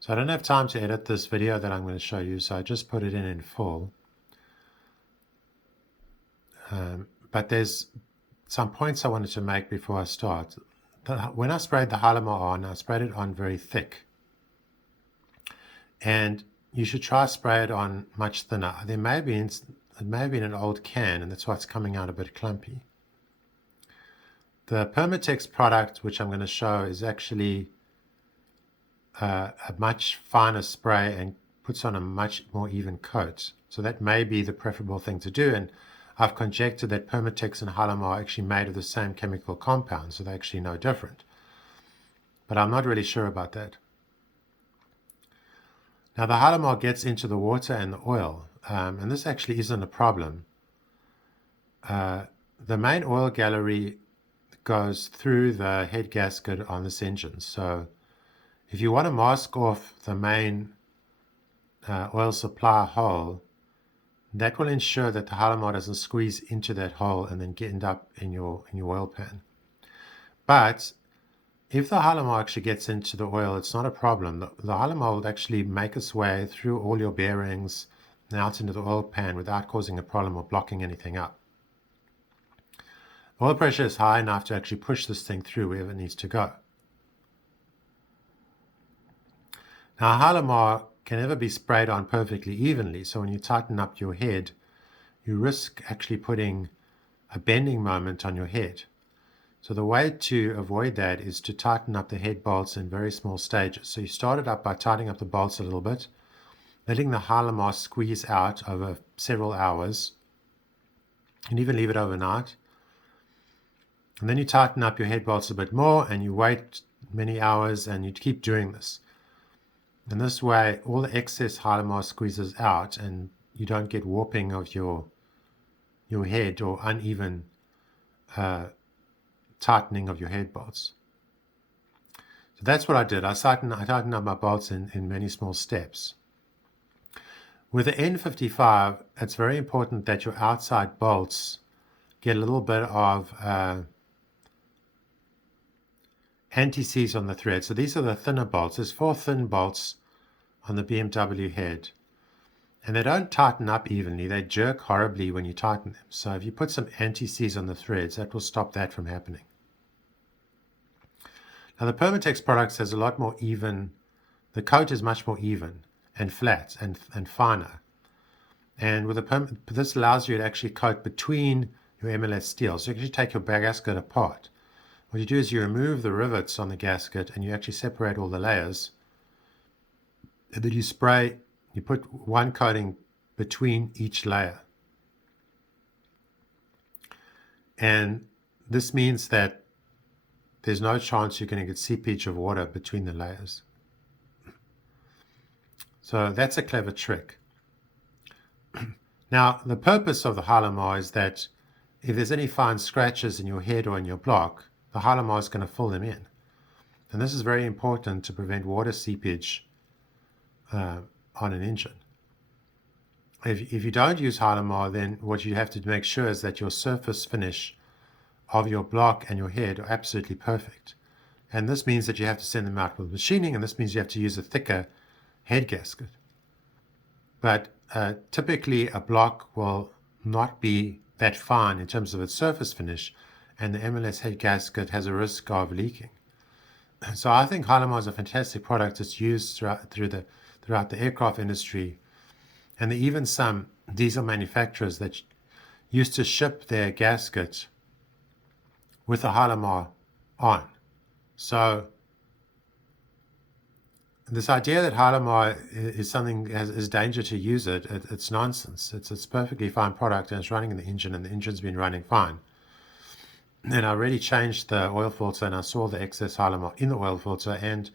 So I don't have time to edit this video that I'm going to show you, so I just put it in full. But there's some points I wanted to make before I start. When I sprayed the Hylomar on, I sprayed it on very thick. And you should try spray it on much thinner. It may be in an old can, and that's why it's coming out a bit clumpy. The Permatex product, which I'm going to show, is actually a much finer spray and puts on a much more even coat. So that may be the preferable thing to do. And I've conjectured that Permatex and Hylomar are actually made of the same chemical compound, so they're actually no different. But I'm not really sure about that. Now the Hylomar gets into the water and the oil, and this actually isn't a problem. The main oil gallery goes through the head gasket on this engine. So if you want to mask off the main oil supply hole, that will ensure that the Hylomar doesn't squeeze into that hole and then end up in your oil pan. But if the Hylomar actually gets into the oil, it's not a problem. The Hylomar will actually make its way through all your bearings and out into the oil pan without causing a problem or blocking anything up. Oil pressure is high enough to actually push this thing through wherever it needs to go. Now, a Hylomar can never be sprayed on perfectly evenly, so when you tighten up your head, you risk actually putting a bending moment on your head. So the way to avoid that is to tighten up the head bolts in very small stages. So you start it up by tightening up the bolts a little bit, letting the Hylomar squeeze out over several hours, and even leave it overnight. And then you tighten up your head bolts a bit more and you wait many hours and you keep doing this. And this way, all the excess Hylomar squeezes out and you don't get warping of your head or uneven tightening of your head bolts. So that's what I did. I tightened up my bolts in many small steps. With the N55, it's very important that your outside bolts get a little bit of anti-seize on the thread. So these are the thinner bolts. There's 4 thin bolts on the BMW head. And they don't tighten up evenly. They jerk horribly when you tighten them. So if you put some anti-seize on the threads, that will stop that from happening. Now the Permatex products has a lot more even. The coat is much more even and flat and finer. And with this allows you to actually coat between your MLS steel. So you actually take your gasket apart. What you do is you remove the rivets on the gasket and you actually separate all the layers. And then you spray, you put one coating between each layer. And this means that there's no chance you're going to get seepage of water between the layers. So that's a clever trick. Now, the purpose of the Hylomar is that if there's any fine scratches in your head or in your block, the Hylomar is going to fill them in. And this is very important to prevent water seepage on an engine. If you don't use Hylomar, then what you have to make sure is that your surface finish of your block and your head are absolutely perfect. And this means that you have to send them out with machining, and this means you have to use a thicker head gasket. But typically a block will not be that fine in terms of its surface finish, and the MLS head gasket has a risk of leaking. So I think Hylomar is a fantastic product. It's used throughout the aircraft industry, and there are even some diesel manufacturers that used to ship their gasket with the Hylomar on. So this idea that Hylomar is something is danger to use it's nonsense. It's a perfectly fine product and it's running in the engine and the engine's been running fine. And I already changed the oil filter and I saw the excess Hylomar in the oil filter and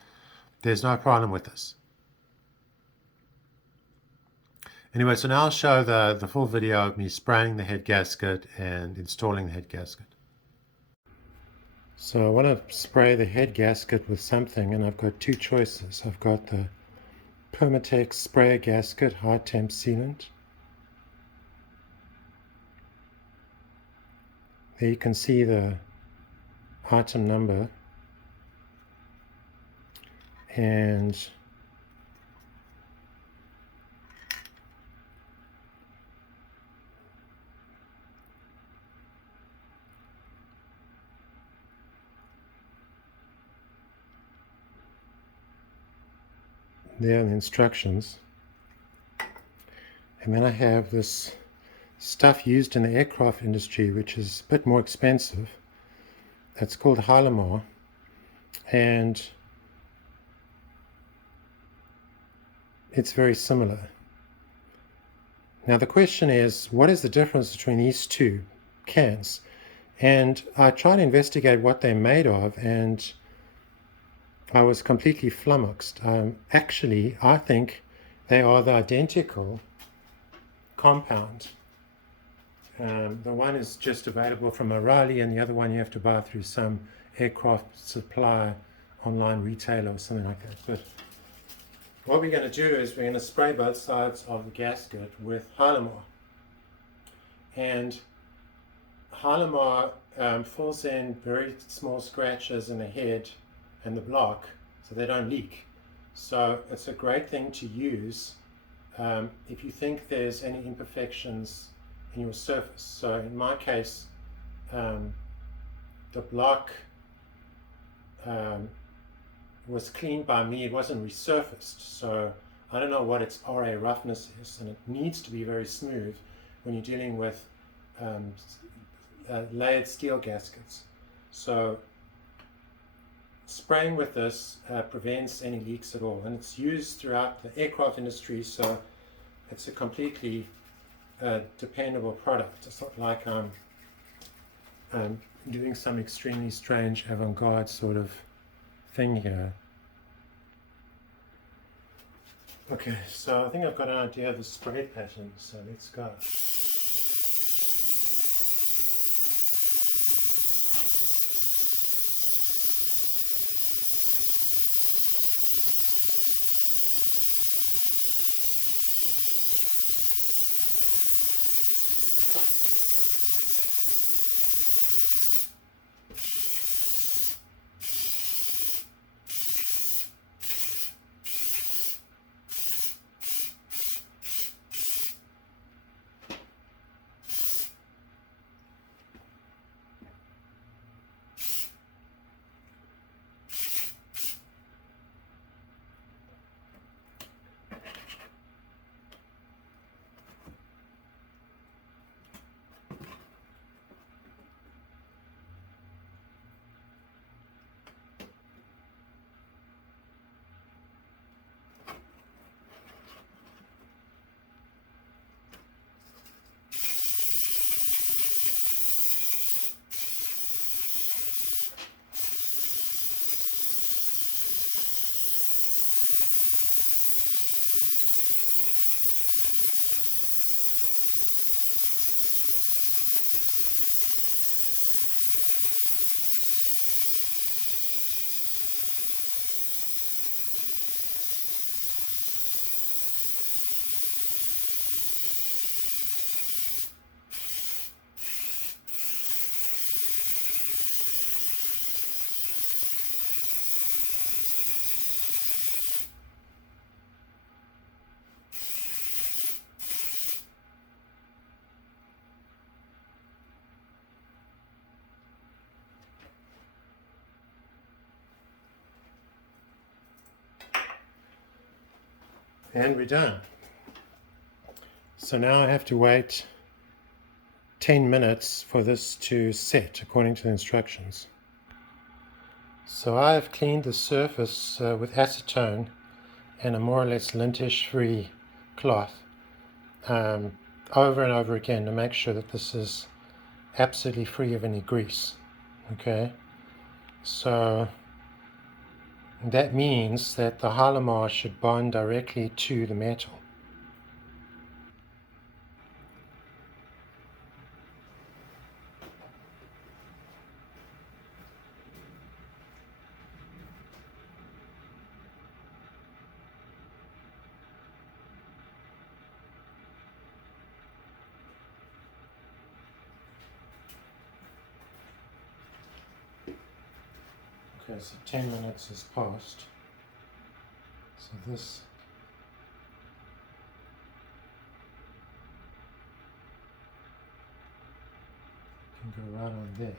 there's no problem with this. Anyway, so now I'll show the full video of me spraying the head gasket and installing the head gasket. So I want to spray the head gasket with something and I've got 2 choices. I've got the Permatex sprayer gasket high temp sealant. There you can see the item number, and there are the instructions. And then I have this stuff used in the aircraft industry, which is a bit more expensive. It's called Hylomar, and it's very similar. Now the question is, what is the difference between these two cans? And I tried to investigate what they're made of, and I was completely flummoxed. Actually, I think they are the identical compound. The one is just available from O'Reilly, and the other one you have to buy through some aircraft supply online retailer or something like that. But what we're going to do is we're going to spray both sides of the gasket with Hylomar. And Hylomar fills in very small scratches in the head and the block so they don't leak. So it's a great thing to use if you think there's any imperfections in your surface. So in my case, the block was cleaned by me. It wasn't resurfaced, so I don't know what its RA roughness is, and it needs to be very smooth when you're dealing with layered steel gaskets. So spraying with this prevents any leaks at all, and it's used throughout the aircraft industry, so it's a completely dependable product. It's not like I'm doing some extremely strange avant-garde sort of thing here. Okay, so I think I've got an idea of the spray pattern, so let's go. And we're done. So now I have to wait 10 minutes for this to set according to the instructions. So I've cleaned the surface with acetone and a more or less lintish free cloth over and over again to make sure that this is absolutely free of any grease. Okay, so that means that the Hylomar should bond directly to the metal. Okay, so 10 minutes has passed. So this can go right on there.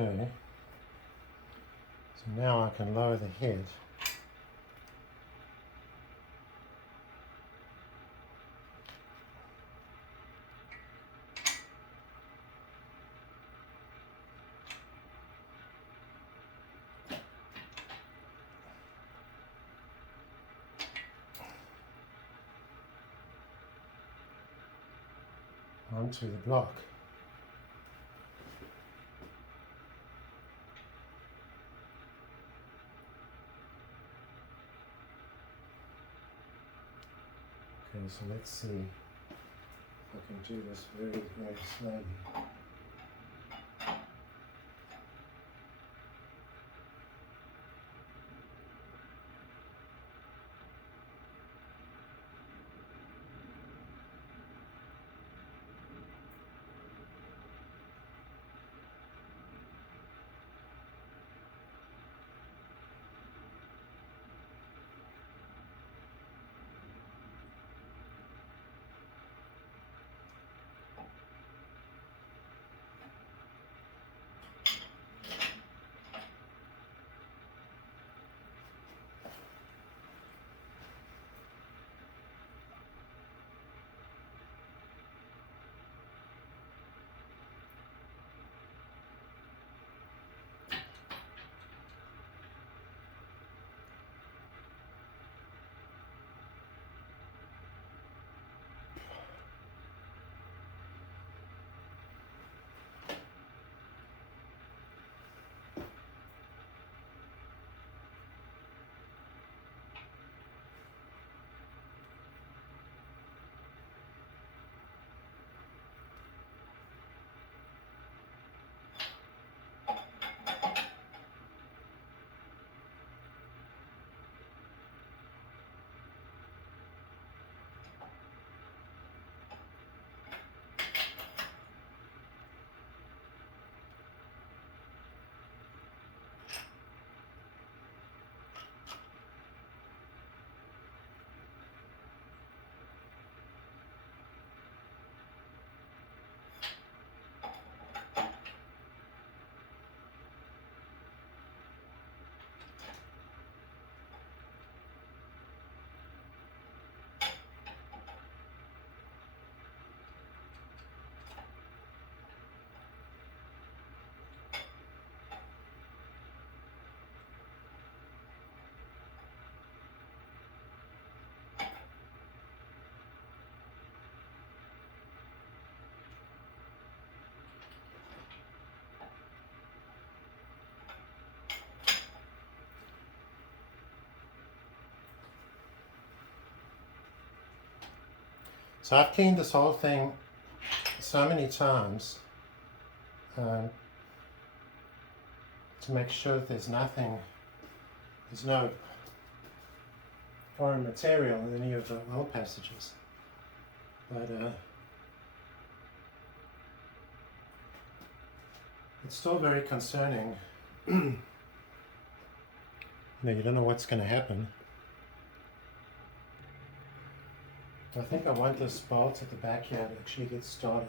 Okay, so now I can lower the head. Onto the block. Okay, so let's see if I can do this very, very slowly. So I've cleaned this whole thing so many times to make sure that there's no foreign material in any of the oil passages. But it's still very concerning. You don't know what's going to happen. I think I want this bolt at the back here to actually get started.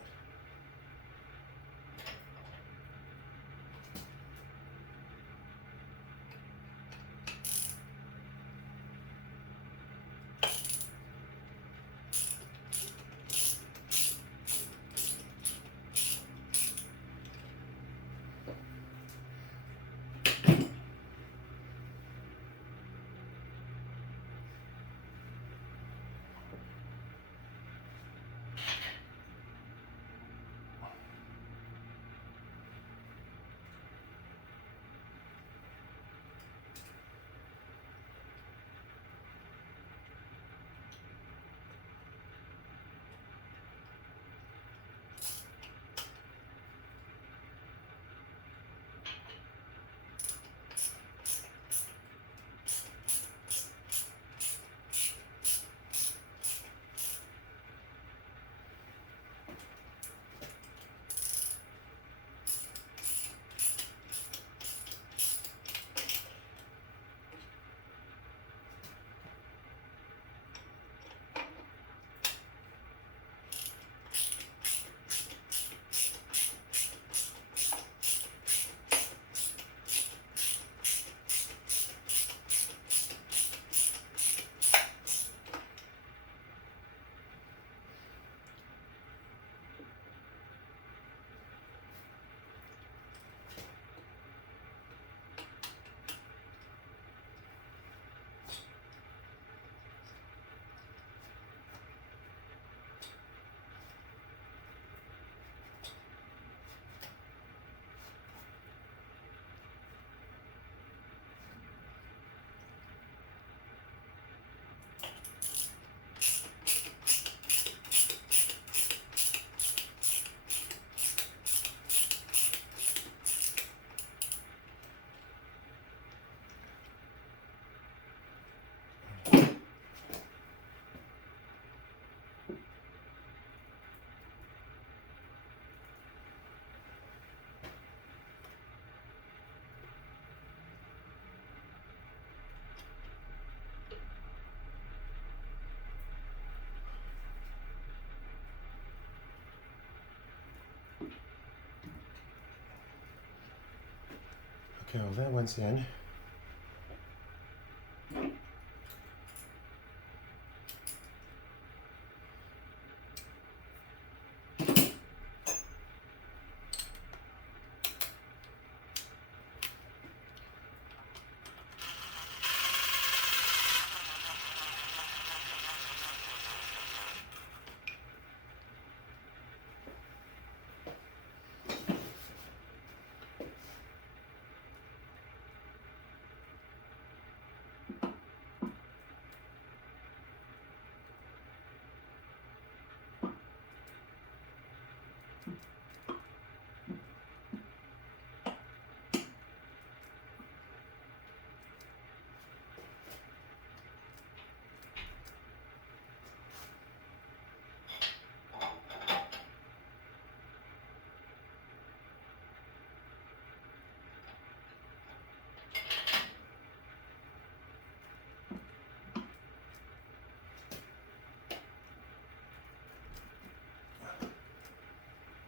Okay, well that one's in.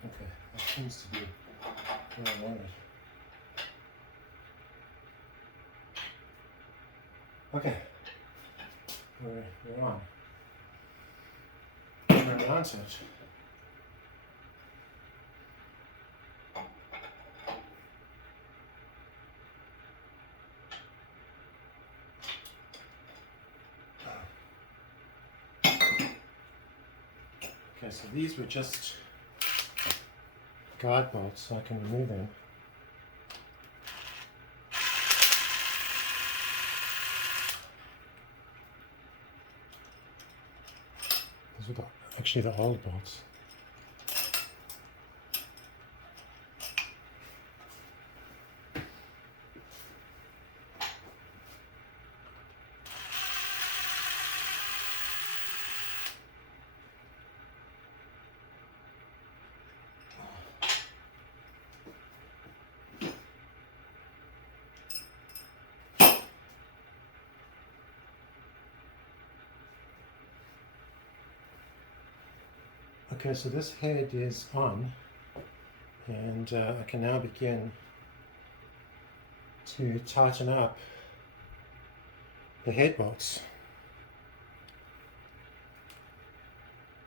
Okay, that seems to be where I want it. Okay, we're on. I'm going to mount it. Okay, so these were just guide bolts, so I can remove them. These were actually the old bolts. Okay, so this head is on, and I can now begin to tighten up the head bolts.